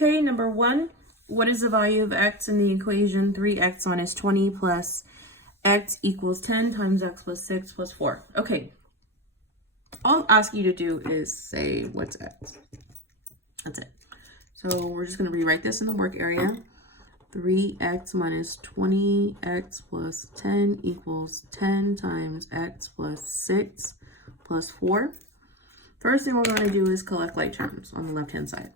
Okay, number 1, what is the value of x in the equation 3x minus 20 plus x equals 10 times x plus 6 plus 4? Okay, all I'll ask you to do is say what's x. That's it. So we're just going to rewrite this in the work area. 3x minus 20x plus 10 equals 10 times x plus 6 plus 4. First thing we're going to do is collect like terms on the left-hand side.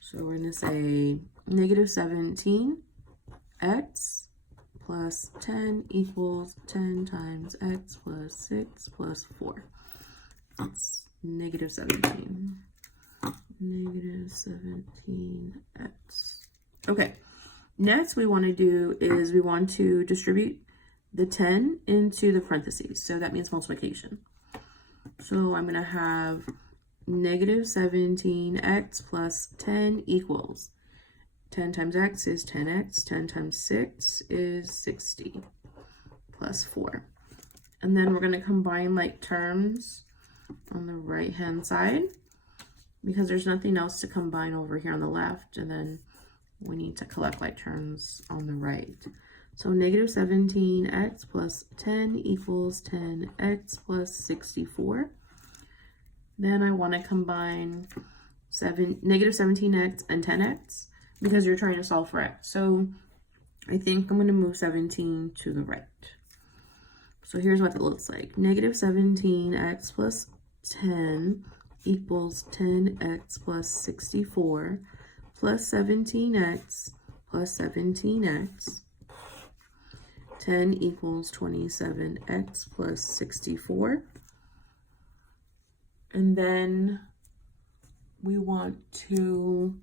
So we're going to say negative 17x plus 10 equals 10 times x plus 6 plus 4. That's negative 17. Negative 17x. Okay. Next we want to do is we want to distribute the 10 into the parentheses. So that means multiplication. So I'm going to have negative 17x plus 10 equals 10 times x is 10x, 10 times 6 is 60 plus 4. And then we're going to combine like terms on the right hand side because there's nothing else to combine over here on the left, and then we need to collect like terms on the right. So negative 17x plus 10 equals 10x plus 64. Then I want to combine negative 17x and 10x because you're trying to solve for x. So I think I'm going to move 17 to the right. So here's what it looks like. Negative 17x plus 10 equals 10x plus 64 plus 17x plus 17x. 10 equals 27x plus 64. And then we want to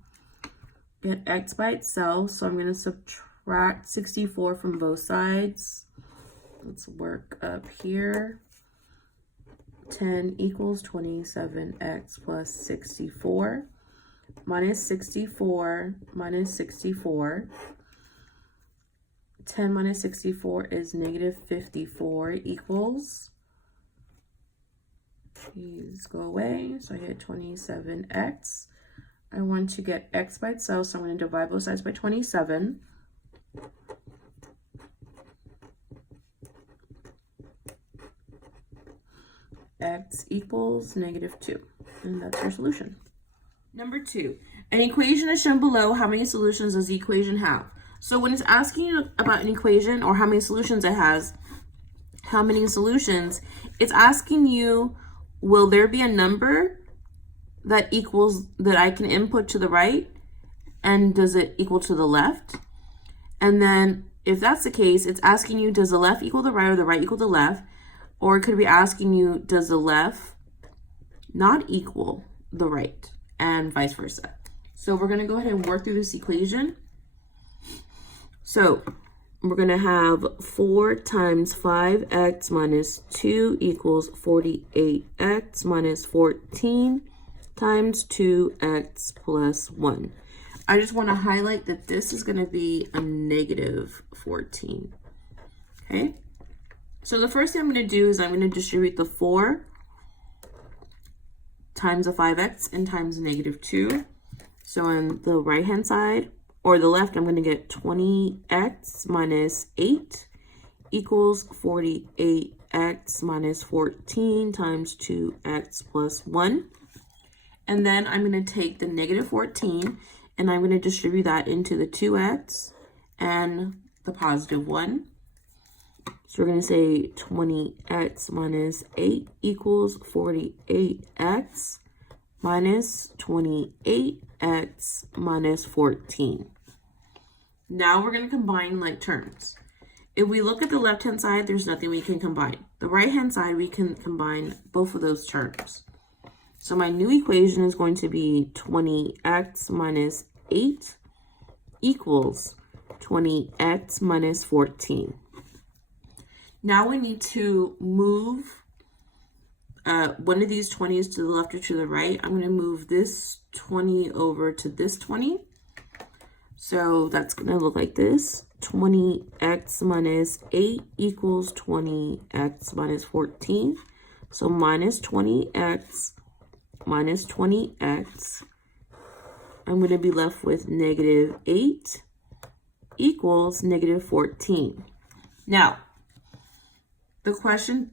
get x by itself. So I'm going to subtract 64 from both sides. Let's work up here. 10 equals 27x plus 64. Minus 64 minus 64. 10 minus 64 is negative 54 equals, these go away, so I get 27x. I want to get x by itself, so I'm going to divide both sides by 27. X equals negative 2, and that's your solution. Number 2, an equation is shown below. How many solutions does the equation have? So when it's asking you about an equation or how many solutions it has, how many solutions, it's asking you, will there be a number that equals, that I can input to the right? And does it equal to the left? And then if that's the case, it's asking you, does the left equal the right or the right equal the left? Or it could be asking you, does the left not equal the right? And vice versa. So we're going to go ahead and work through this equation. So we're going to have 4 times 5x minus 2 equals 48x minus 14 times 2x plus 1. I just want to highlight that this is going to be a negative 14. Okay. So the first thing I'm going to do is I'm going to distribute the 4 times the 5x and times negative 2. So on the right hand side, or the left, I'm going to get 20x minus 8 equals 48x minus 14 times 2x plus 1. And then I'm going to take the negative 14 and I'm going to distribute that into the 2x and the positive 1. So we're going to say 20x minus 8 equals 48x minus 28x minus 14. Now we're going to combine like terms. If we look at the left-hand side, there's nothing we can combine. The right-hand side, we can combine both of those terms. So my new equation is going to be 20x minus 8 equals 20x minus 14. Now we need to move one of these 20s to the left or to the right. I'm going to move this 20 over to this 20. So that's going to look like this. 20x minus 8 equals 20x minus 14. So minus 20x minus 20x I'm going to be left with negative 8 equals negative 14. Now, the question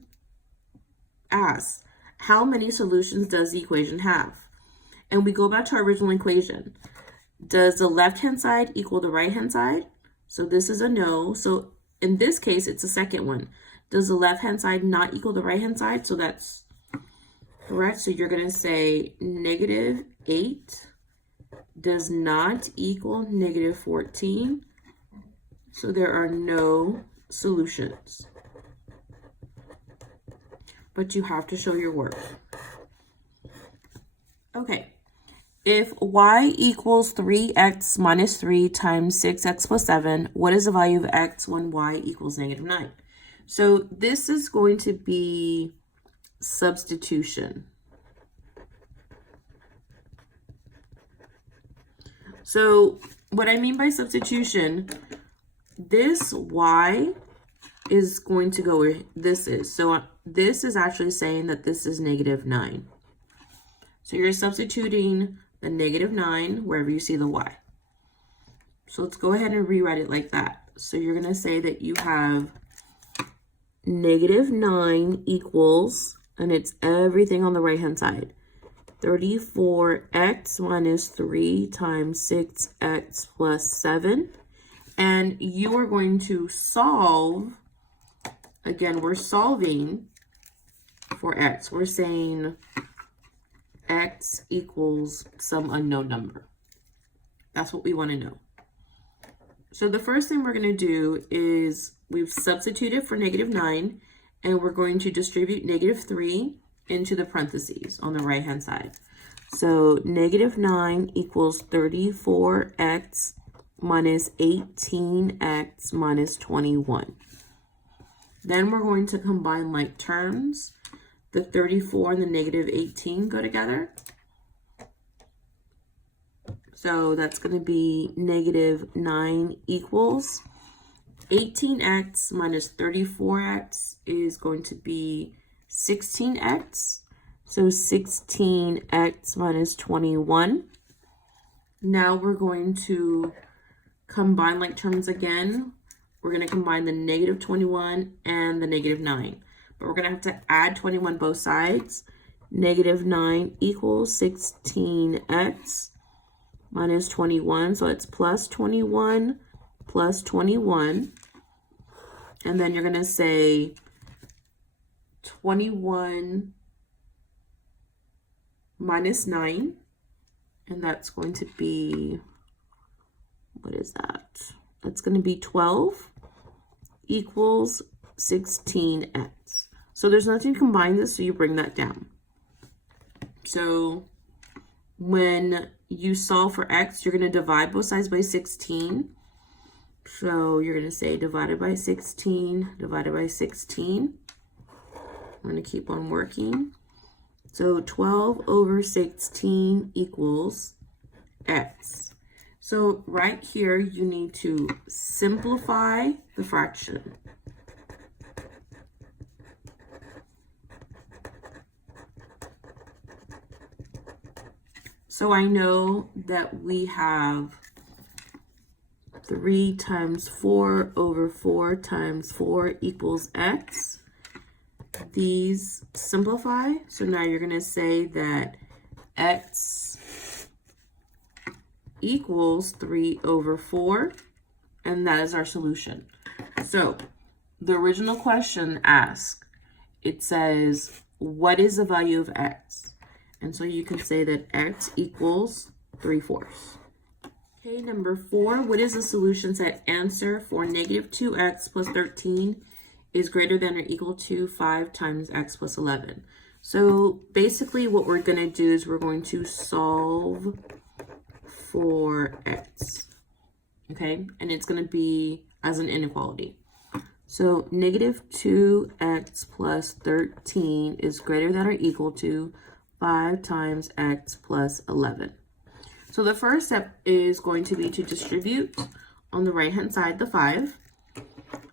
asks, how many solutions does the equation have? And we go back to our original equation. Does the left-hand side equal the right-hand side? So this is a no. So in this case, it's the second one. Does the left-hand side not equal the right-hand side? So that's correct. So you're going to say negative 8 does not equal negative 14. So there are no solutions. But you have to show your work. Okay. If y equals 3x minus 3 times 6x plus 7, what is the value of x when y equals negative 9? So this is going to be substitution. So what I mean by substitution, this y is going to go where this is. So this is actually saying that this is negative 9. So you're substituting the negative 9 wherever you see the y. So let's go ahead and rewrite it like that. So you're going to say that you have negative 9 equals, and it's everything on the right-hand side, 34x minus 3 times 6x plus 7. And you are going to solve, again, we're solving for x. We're saying x equals some unknown number. That's what we want to know. So the first thing we're going to do is we've substituted for negative 9, and we're going to distribute negative 3 into the parentheses on the right-hand side. So negative 9 equals 34x minus 18x minus 21. Then we're going to combine like terms. The 34 and the negative 18 go together. So that's going to be negative 9 equals 18x minus 34x is going to be 16x. So 16x minus 21. Now we're going to combine like terms again. We're going to combine the negative 21 and the negative 9. But we're going to have to add 21 both sides. Negative 9 equals 16x minus 21. So it's plus 21 plus 21. And then you're going to say 21 minus 9. And that's going to be, what is that? That's going to be 12 equals 16x. So there's nothing to combine this, so you bring that down. So when you solve for x, you're going to divide both sides by 16. So you're going to say divided by 16, divided by 16. I'm going to keep on working. So 12 over 16 equals x. So right here, you need to simplify the fraction. So I know that we have 3 times 4 over 4 times 4 equals x. These simplify. So now you're going to say that x equals 3 over 4. And that is our solution. So the original question asks, it says, what is the value of x? And so you can say that x equals 3/4. Okay, number 4, what is the solution set answer for negative 2x plus 13 is greater than or equal to 5 times x plus 11? So basically what we're going to do is we're going to solve for x. Okay, and it's going to be as an inequality. So negative 2x plus 13 is greater than or equal to 5 times x plus 11. So the first step is going to be to distribute on the right-hand side the 5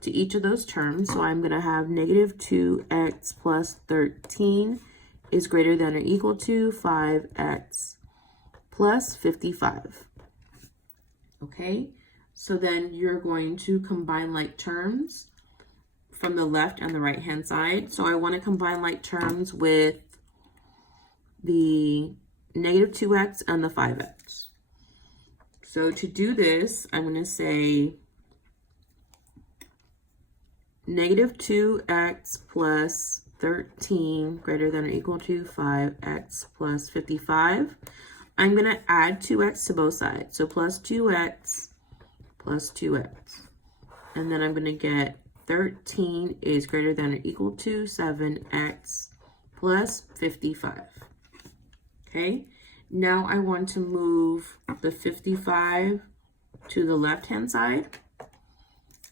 to each of those terms. So I'm going to have negative 2x plus 13 is greater than or equal to 5x plus 55. Okay, so then you're going to combine like terms from the left and the right hand side. So I want to combine like terms with the negative 2x and the 5x. So to do this, I'm going to say negative 2x plus 13 greater than or equal to 5x plus 55. I'm going to add 2x to both sides. So plus 2x plus 2x. And then I'm going to get 13 is greater than or equal to 7x plus 55. Okay, now I want to move the 55 to the left-hand side.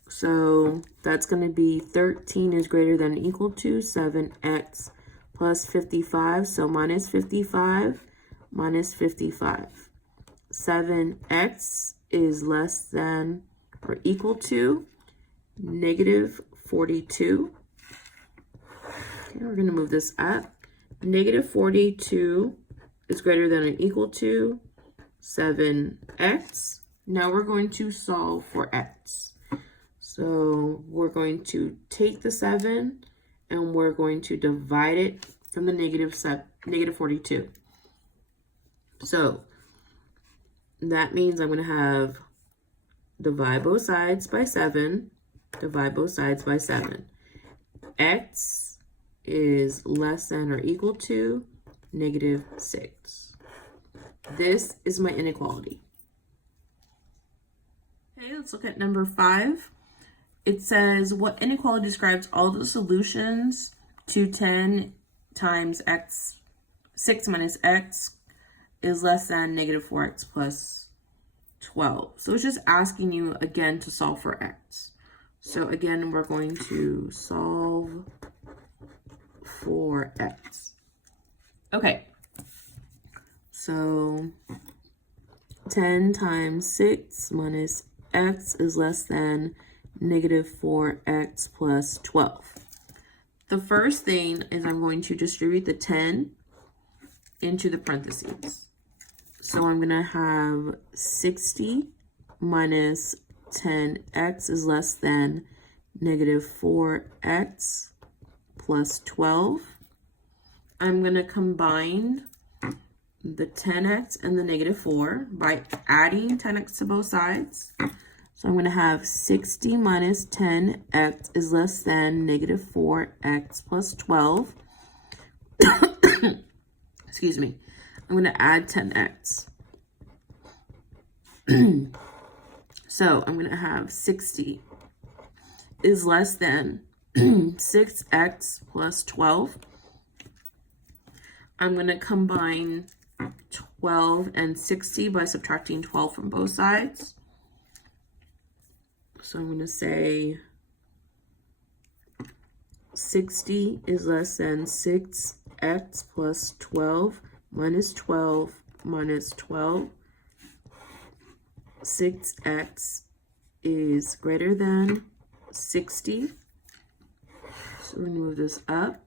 So that's going to be 13 is greater than or equal to 7x plus 55. So minus 55 minus 55. 7x is less than or equal to negative 42. Okay, we're going to move this up. Negative 42 is greater than or equal to 7x. Now we're going to solve for x. So we're going to take the 7 and we're going to divide it from the negative 42. So that means I'm going to have divide both sides by 7, divide both sides by 7. X is less than or equal to negative 6. This is my inequality. Okay, let's look at number 5. It says, what inequality describes all the solutions to 10 times x, 6 minus x is less than negative 4x plus 12. So it's just asking you again to solve for x. So again, we're going to solve for x. Okay. So 10 times 6 minus x is less than negative 4x plus 12. The first thing is I'm going to distribute the 10 into the parentheses. So I'm going to have 60 minus 10x is less than negative 4x plus 12. I'm going to combine the 10x and the negative 4 by adding 10x to both sides. So I'm going to have 60 minus 10x is less than negative 4x plus 12. Excuse me. I'm going to add 10x. So I'm going to have 60 is less than 6x plus 12. I'm going to combine 12 and 60 by subtracting 12 from both sides. So I'm going to say 60 is less than 6x plus 12 minus 12 minus 12. 6x is greater than 60. So we're going to move this up.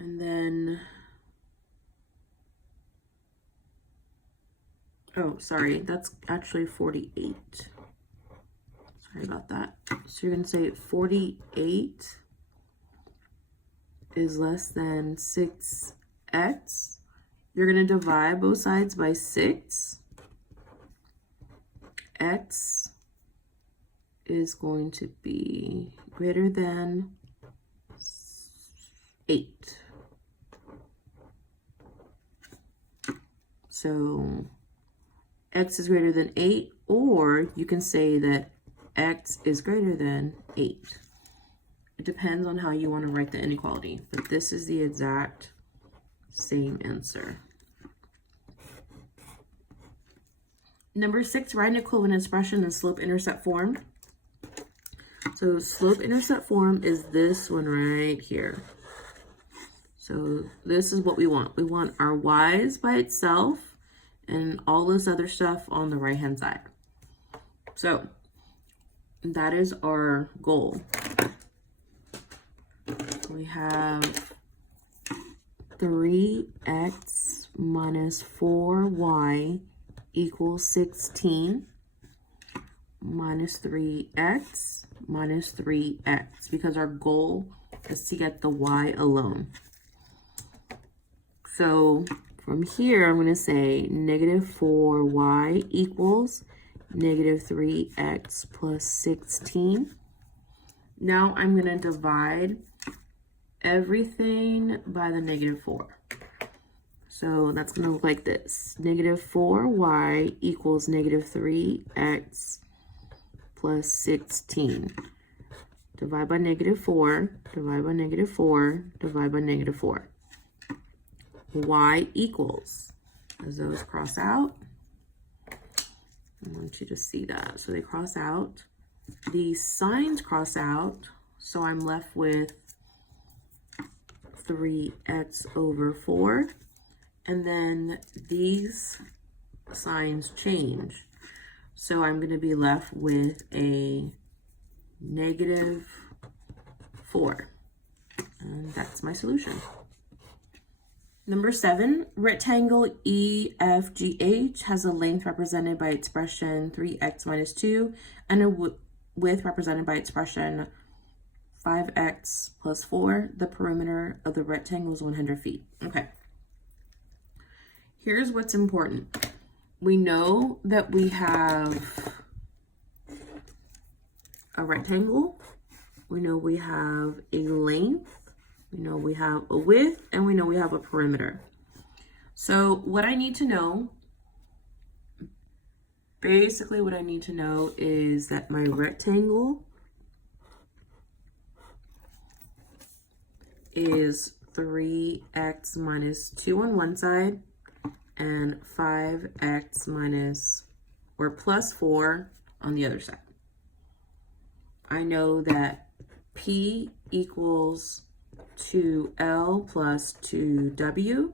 And then, oh, sorry, that's actually 48. Sorry about that. So you're going to say 48 is less than 6x. You're going to divide both sides by 6. X is going to be greater than 8. So x is greater than 8, or you can say that x is greater than 8. It depends on how you want to write the inequality, but this is the exact same answer. Number 6, write an equivalent expression in slope-intercept form. So slope-intercept form is this one right here. So this is what we want. We want our y's by itself and all this other stuff on the right-hand side. So that is our goal. We have 3x minus 4y equals 16 minus 3x minus 3x, because our goal is to get the y alone. So from here, I'm going to say negative 4y equals negative 3x plus 16. Now I'm going to divide everything by the negative 4. So that's going to look like this. Negative 4y equals negative 3x plus 16. Divide by negative 4, divide by negative 4, divide by negative 4. Y equals, as those cross out, I want you to see that. So they cross out. These signs cross out. So I'm left with 3x over 4. And then these signs change. So I'm going to be left with a negative 4. And that's my solution. Number 7, rectangle EFGH has a length represented by expression 3x minus 2 and a width represented by expression 5x plus 4. The perimeter of the rectangle is 100 feet. Okay. Here's what's important. We know that we have a rectangle. We know we have a length. We know we have a width, and we know we have a perimeter. So what I need to know, basically what I need to know is that my rectangle is 3x minus 2 on one side and 5x minus or plus 4 on the other side. I know that P equals 2L plus 2W,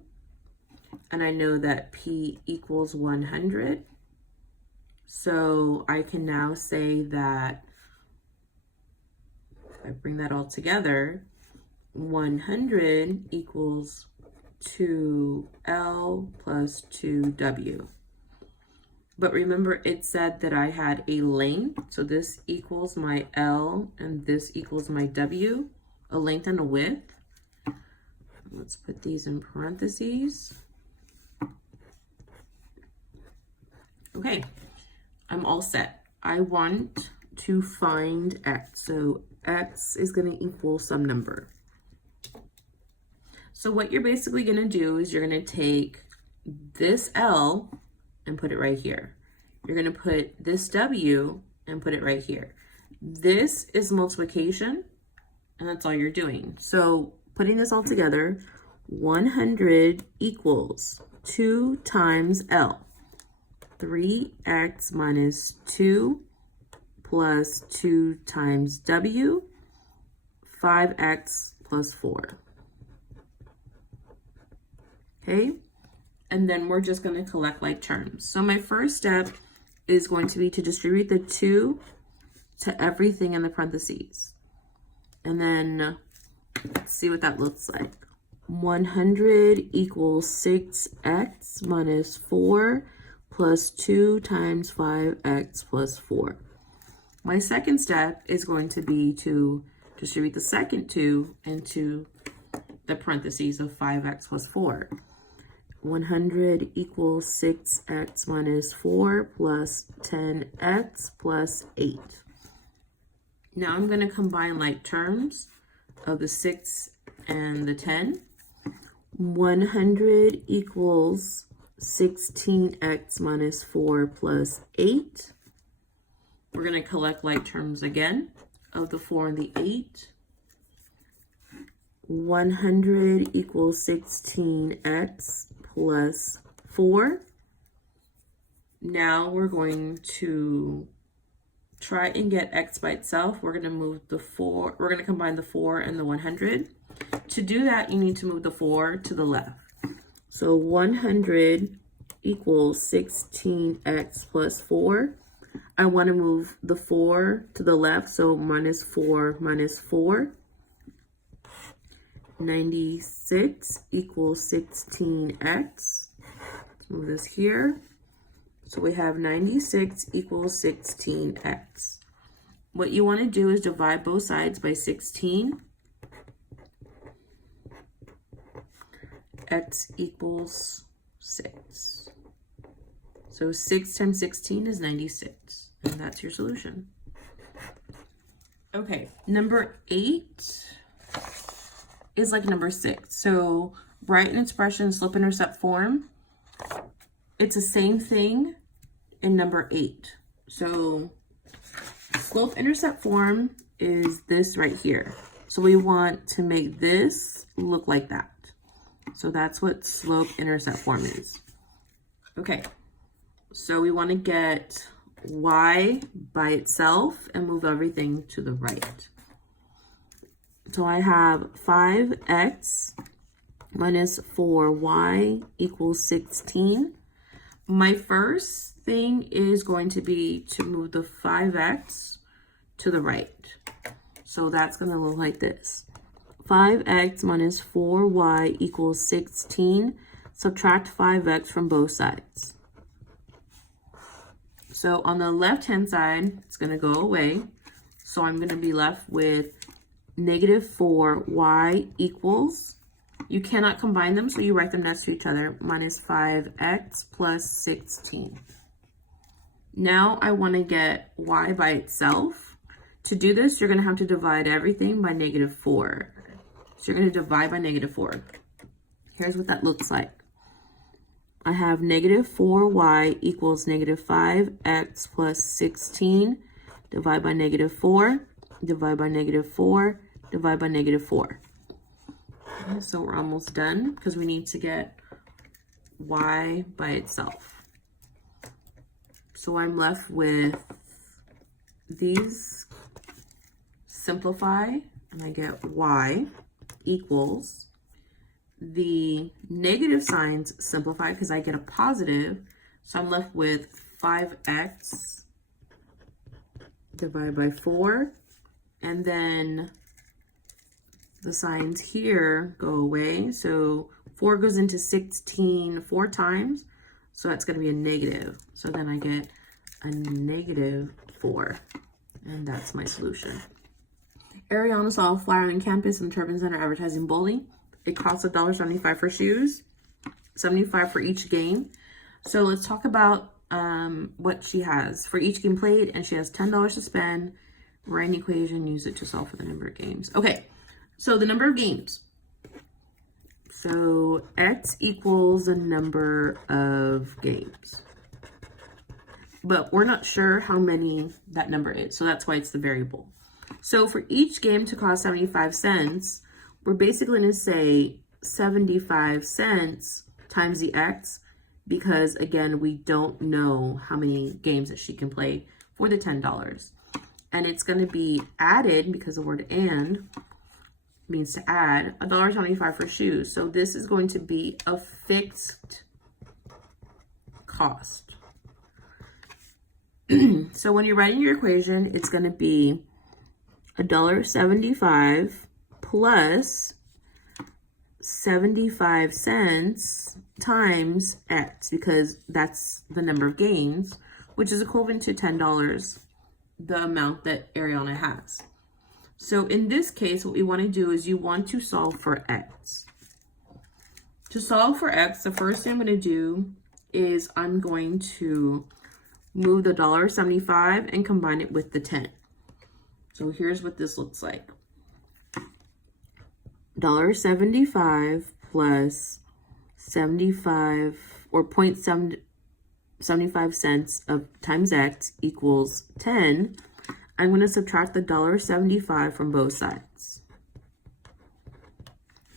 and I know that P equals 100. So I can now say that if I bring that all together, 100 equals 2L plus 2W. But remember, it said that I had a length, so this equals my L and this equals my W, a length and a width. Let's put these in parentheses. Okay, I'm all set. I want to find x, so x is going to equal some number. So what you're basically going to do is you're going to take this L and put it right here. You're going to put this W and put it right here. This is multiplication, and that's all you're doing. So putting this all together, 100 equals 2 times L, 3x minus 2 plus 2 times W, 5x plus 4. Okay, and then we're just going to collect like terms. So my first step is going to be to distribute the 2 to everything in the parentheses. And then let's see what that looks like. 100 equals 6x minus 4 plus 2 times 5x plus 4. My second step is going to be to distribute the second 2 into the parentheses of 5x plus 4. 100 equals 6x minus 4 plus 10x plus 8. Now I'm going to combine like terms of the 6 and the 10. 100 equals 16x minus 4 plus 8. We're going to collect like terms again of the 4 and the 8. 100 equals 16x plus 4. Now we're going to try and get x by itself. We're going to move the 4. We're going to combine the 4 and the 100. To do that, you need to move the 4 to the left. So 100 equals 16x plus 4. I want to move the 4 to the left, so minus 4 minus 4. 96 equals 16x. Let's move this here. So we have 96 equals 16x. What you want to do is divide both sides by 16. X equals 6. So 6 times 16 is 96. And that's your solution. Okay, number 8 is like number 6. So write an expression in slope-intercept form. It's the same thing in number 8. So slope-intercept form is this right here. So we want to make this look like that. So that's what slope-intercept form is. Okay, so we want to get y by itself and move everything to the right. So I have 5x minus 4y equals 16. My first thing is going to be to move the 5x to the right. So that's going to look like this. 5x minus 4y equals 16. Subtract 5x from both sides. So on the left-hand side, it's going to go away. So I'm going to be left with negative 4y equals, you cannot combine them, so you write them next to each other, minus 5x plus 16. Now I want to get y by itself. To do this, you're going to have to divide everything by negative 4. So you're going to divide by negative 4. Here's what that looks like. I have negative 4y equals negative 5x plus 16. Divide by negative 4. Divide by negative 4. Divide by negative 4. Okay, so we're almost done because we need to get y by itself. So I'm left with these simplify, and I get y equals, the negative signs simplify because I get a positive, so I'm left with 5x divided by 4, and then the signs here go away, so 4 goes into 16 4 times, so that's going to be a negative. So then I get a negative 4, and that's my solution. Ariana saw a flyer on campus in the Turban Center advertising bowling. It costs $1.75 for shoes, $75 for each game. So let's talk about what she has for each game played, and she has $10 to spend. Write an equation, use it to solve for the number of games. Okay, so the number of games. So x equals the number of games. But we're not sure how many that number is, so that's why it's the variable. So for each game to cost 75 cents, we're basically going to say 75 cents times the x, because again, we don't know how many games that she can play for the $10. And it's going to be added, because the word and means to add, $1.25 for shoes. So this is going to be a fixed cost. So when you're writing your equation, it's going to be $1.75 plus 75 cents times x, because that's the number of games, which is equivalent to $10, the amount that Ariana has. So in this case, what we want to do is you want to solve for x. To solve for x, the first thing I'm going to do is I'm going to move the $1.75 and combine it with the 10. So here's what this looks like. $1.75 plus 75 or 0.75 cents of times x equals 10. I'm going to subtract the $1.75 from both sides.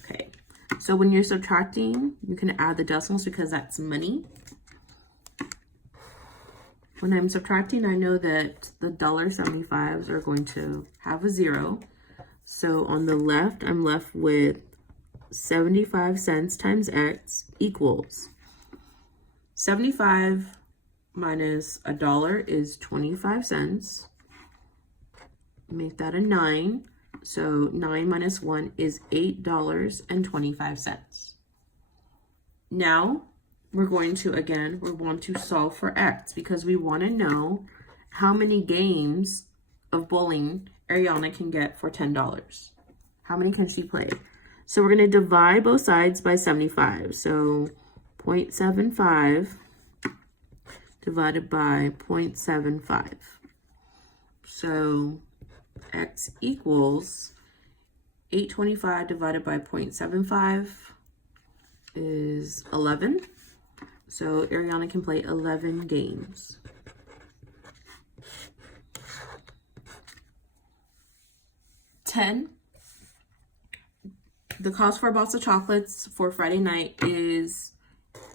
Okay, so when you're subtracting, you can add the decimals because that's money. When I'm subtracting, I know that the $1.75s are going to have a 0. So on the left, I'm left with 75 cents times x equals 75 minus $1 is 25 cents. Make that a 9. So 9 minus 1 is $8.25. Now we're going to, again, we want to solve for x because we want to know how many games of bowling Ariana can get for $10. How many can she play? So we're going to divide both sides by 75. So 0.75 divided by 0.75. So x equals 825 divided by 0.75 is 11. So Ariana can play 11 games. 10. The cost for a box of chocolates for Friday night is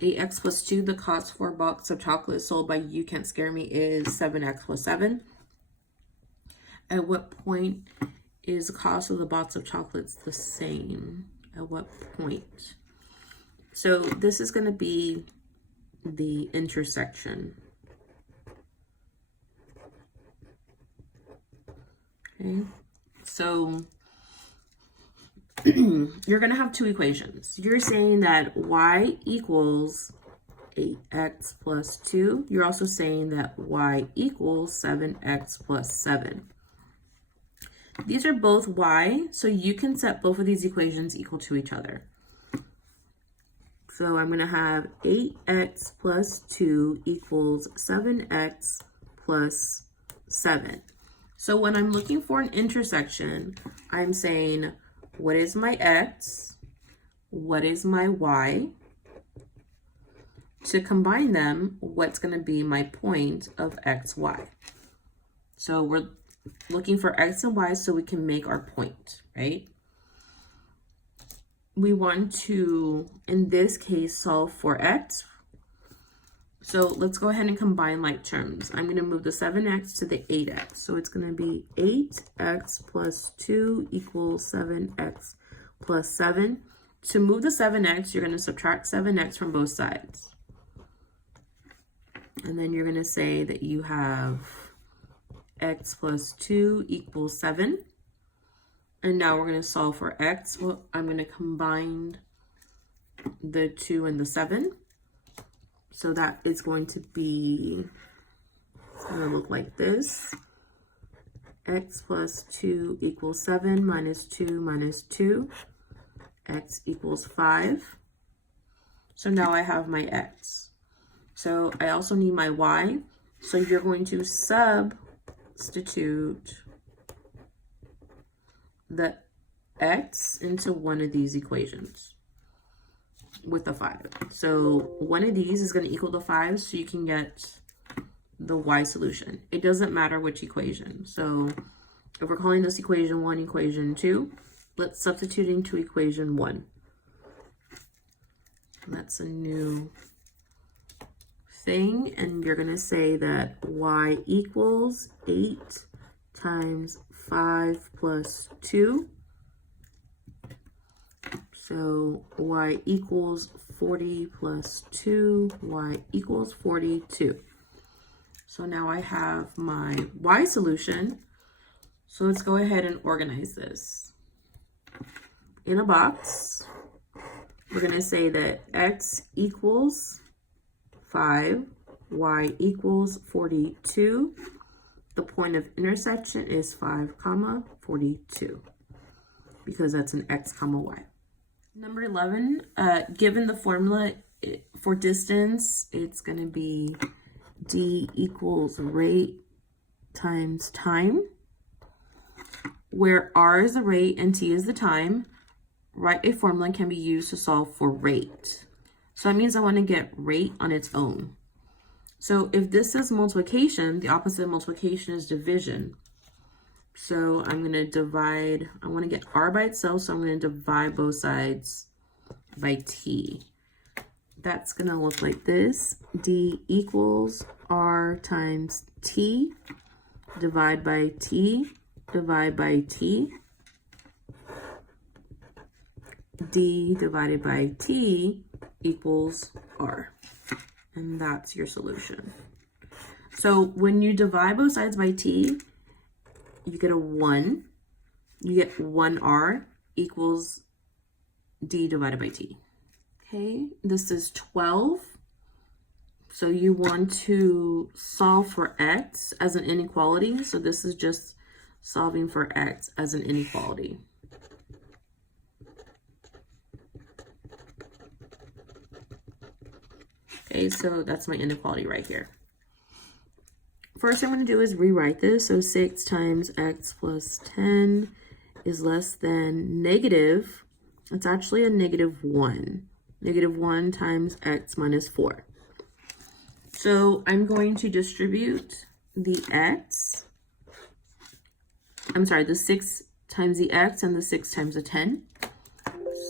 8x plus 2. The cost for a box of chocolates sold by You Can't Scare Me is 7x plus 7. At what point is the cost of the box of chocolates the same? At what point? So this is going to be the intersection. Okay, so you're going to have two equations. You're saying that y equals 8x plus 2. You're also saying that y equals 7x plus 7. These are both y, so you can set both of these equations equal to each other. So I'm going to have 8x plus 2 equals 7x plus 7. So when I'm looking for an intersection, I'm saying, what is my x? What is my y? To combine them, what's going to be my point of x, y? So we're looking for x and y so we can make our point, right? We want to, in this case, solve for x. So let's go ahead and combine like terms. I'm going to move the 7x to the 8x. So it's going to be 8x plus 2 equals 7x plus 7. To move the 7x, you're going to subtract 7x from both sides. And then you're going to say that you have x plus 2 equals 7. And now we're going to solve for x. Well, I'm going to combine the 2 and the 7. So that is going to be, it's going to look like this. X plus 2 equals 7 minus 2 minus 2. X equals 5. So now I have my x. So I also need my y. So you're going to substitute the x into one of these equations with the 5. So one of these is going to equal the 5, so you can get the y solution. It doesn't matter which equation. So if we're calling this equation 1, equation 2, let's substitute into equation 1. That's a new thing, and you're going to say that y equals 8 times 5 plus 2. So y equals 40 plus 2, y equals 42. So now I have my y solution. So let's go ahead and organize this. In a box, we're going to say that x equals 5, y equals 42. The point of intersection is 5, 42, because that's an x, y. Number 11, given the formula for distance, it's going to be d equals rate times time, where r is the rate and t is the time. Write a formula can be used to solve for rate. So that means I want to get rate on its own. So if this is multiplication, the opposite of multiplication is division. So I'm going to divide, I want to get r by itself, so I'm going to divide both sides by t. That's going to look like this. D equals r times t, divide by t, divide by t. D divided by t equals r. And that's your solution. So when you divide both sides by t, you get a 1. you get 1r equals d divided by t. Okay, this is 12. So you want to solve for x as an inequality. So this is just solving for x as an inequality. Okay, so that's my inequality right here. First I'm going to do is rewrite this. So 6 times x plus 10 is less than negative. It's actually a -1. -1 times x minus 4. So I'm going to distribute the x. I'm sorry, the 6 times the x and the 6 times the 10.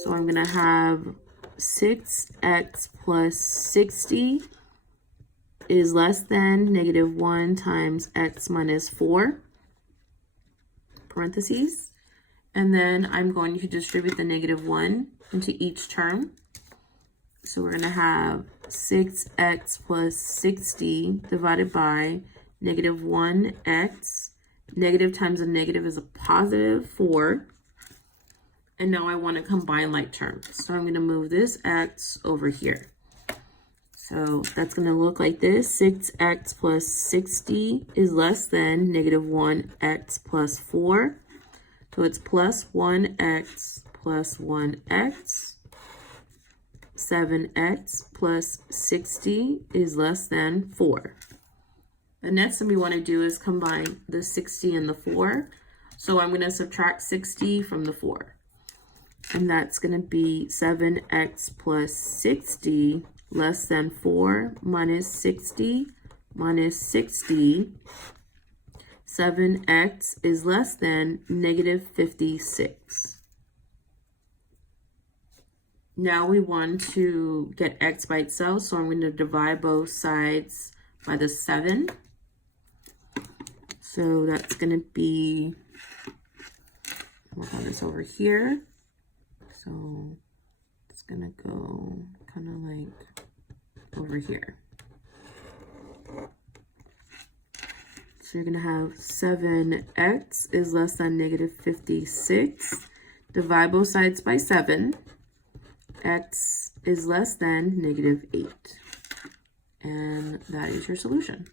So I'm going to have 6x plus 60 is less than -1 times x minus 4, parentheses. And then I'm going to distribute the -1 into each term. So we're going to have 6x plus 60 divided by -1x. Negative times a negative is a positive 4. And now I want to combine like terms. So I'm going to move this x over here. So that's going to look like this. 6x plus 60 is less than -1x plus 4. So it's plus 1x plus 1x. 7x plus 60 is less than 4. The next thing we want to do is combine the 60 and the 4. So I'm going to subtract 60 from the 4. And that's going to be 7x plus 60 less than 4 minus 60 minus 60. 7x is less than -56. Now we want to get x by itself, so I'm going to divide both sides by the 7. So that's going to be, we'll have this over here. So it's going to go kind of like over here. So you're going to have 7x is less than -56. Divide both sides by 7. X is less than -8. And that is your solution.